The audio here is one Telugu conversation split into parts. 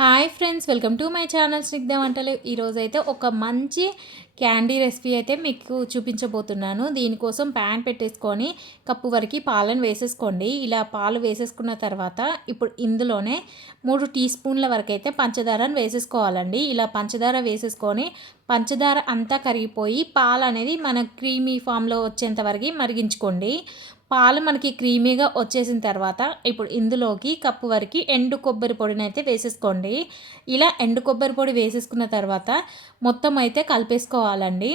Hi friends, welcome to my channel Snigdha వంటలు. ఈరోజైతే ఒక మంచి క్యాండీ రెసిపీ అయితే మీకు చూపించబోతున్నాను. దీనికోసం ప్యాన్ పెట్టేసుకొని కప్పు వరకు పాలను వేసేసుకోండి. ఇలా పాలు వేసేసుకున్న తర్వాత ఇప్పుడు ఇందులోనే 3 టీ స్పూన్ల వరకు అయితే పంచదారను వేసేసుకోవాలండి. ఇలా పంచదార వేసేసుకొని పంచదార అంతా కరిగిపోయి పాలు అనేది మన క్రీమీ ఫామ్లో వచ్చేంత వరకు మరిగించుకోండి. పాలు మనకి క్రీమీగా వచ్చేసిన తర్వాత ఇప్పుడు ఇందులోకి కప్పు వరకు ఎండు కొబ్బరి పొడిని అయితే వేసేసుకోండి. ఇలా ఎండు కొబ్బరి పొడి వేసేసుకున్న తర్వాత మొత్తం అయితే కలిపేసుకోవాలండి.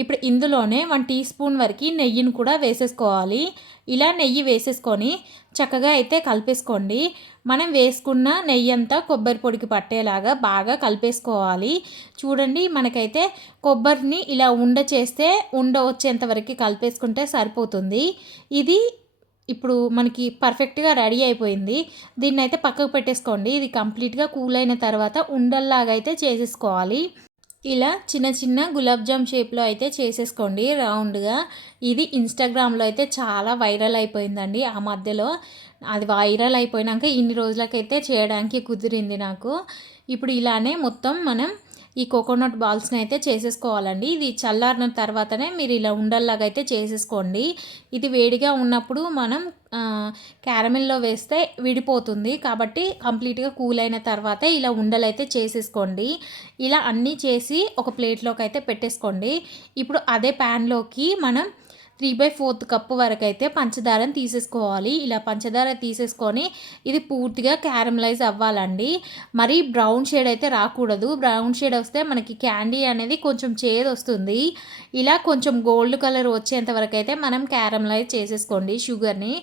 ఇప్పుడు ఇందులోనే 1 టీ స్పూన్ వరకు నెయ్యిని కూడా వేసేసుకోవాలి. ఇలా నెయ్యి వేసేసుకొని చక్కగా అయితే కలిపేసుకోండి. మనం వేసుకున్న నెయ్యి అంతా కొబ్బరి పొడికి పట్టేలాగా బాగా కలిపేసుకోవాలి. చూడండి, మనకైతే కొబ్బరిని ఇలా చేస్తే వచ్చేంత వరకు కలిపేసుకుంటే సరిపోతుంది. ఇది ఇప్పుడు మనకి పర్ఫెక్ట్గా రెడీ అయిపోయింది. దీన్ని అయితే పక్కకు పెట్టేసుకోండి. ఇది కంప్లీట్గా కూల్ అయిన తర్వాత ఉండల్లాగా అయితే చేసేసుకోవాలి. ఇలా చిన్న చిన్న గులాబ్ జామ్ షేప్లో అయితే చేసేసుకోండి రౌండ్గా. ఇది ఇన్స్టాగ్రామ్లో అయితే చాలా వైరల్ అయిపోయిందండి. ఆ మధ్యలో అది వైరల్ అయిపోయినాక ఇన్ని రోజులకైతే చేయడానికి కుదిరింది నాకు. ఇప్పుడు ఇలానే మొత్తం మనం ఈ కోకోనట్ బాల్స్ని అయితే చేసేసుకోవాలండి. ఇది చల్లారిన తర్వాతనే మీరు ఇలా ఉండల్లాగా అయితే చేసేసుకోండి. ఇది వేడిగా ఉన్నప్పుడు మనం క్యారమెల్లో వేస్తే విడిపోతుంది. కాబట్టి కంప్లీట్గా కూల్ అయిన తర్వాత ఇలా ఉండలు అయితే చేసేసుకోండి. ఇలా అన్నీ చేసి ఒక ప్లేట్లోకి అయితే పెట్టేసుకోండి. ఇప్పుడు అదే ప్యాన్లోకి మనం 3/4 కప్పు వరకు అయితే పంచదారని తీసేసుకోవాలి. ఇలా పంచదార తీసేసుకొని ఇది పూర్తిగా క్యారమలైజ్ అవ్వాలండి. మరి బ్రౌన్ షేడ్ అయితే రాకూడదు. బ్రౌన్ షేడ్ వస్తే మనకి క్యాండీ అనేది కొంచెం చేదు వస్తుంది. ఇలా కొంచెం గోల్డ్ కలర్ వచ్చేంత వరకు అయితే మనం క్యారమలైజ్ చేసేసుకోండి షుగర్ని.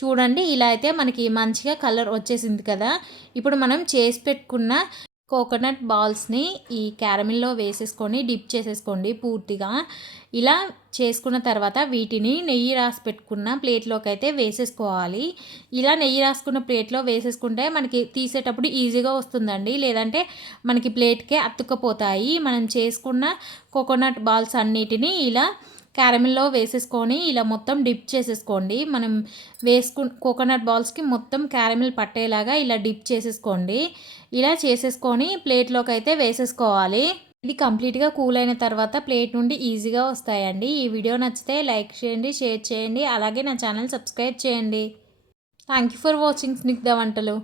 చూడండి, ఇలా అయితే మనకి మంచిగా కలర్ వచ్చేసింది కదా. ఇప్పుడు మనం చేసి పెట్టుకున్న కోకోనట్ బాల్స్ని ఈ క్యారమిల్లో వేసేసుకొని డిప్ చేసేసుకోండి పూర్తిగా. ఇలా చేసుకున్న తర్వాత వీటిని నెయ్యి రాసి పెట్టుకున్న ప్లేట్లోకి అయితే వేసేసుకోవాలి. ఇలా నెయ్యి రాసుకున్న ప్లేట్లో వేసేసుకుంటే మనకి తీసేటప్పుడు ఈజీగా వస్తుందండి. లేదంటే మనకి ప్లేట్కే అతుక్కపోతాయి. మనం చేసుకున్న కోకోనట్ బాల్స్ అన్నిటినీ ఇలా క్యారమిల్లో వేసేసుకొని ఇలా మొత్తం డిప్ చేసేసుకోండి. మనం కోకోనట్ బాల్స్కి మొత్తం క్యారమిల్ పట్టేలాగా ఇలా డిప్ చేసేసుకోండి. ఇలా చేసేసుకొని ప్లేట్లోకి అయితే వేసేసుకోవాలి. ఇది కంప్లీట్గా కూల్ అయిన తర్వాత ప్లేట్ నుండి ఈజీగా వస్తాయండి. ఈ వీడియో నచ్చితే లైక్ చేయండి, షేర్ చేయండి, అలాగే నా ఛానల్ సబ్స్క్రైబ్ చేయండి. Thank you for watching Snigdha వంటలు.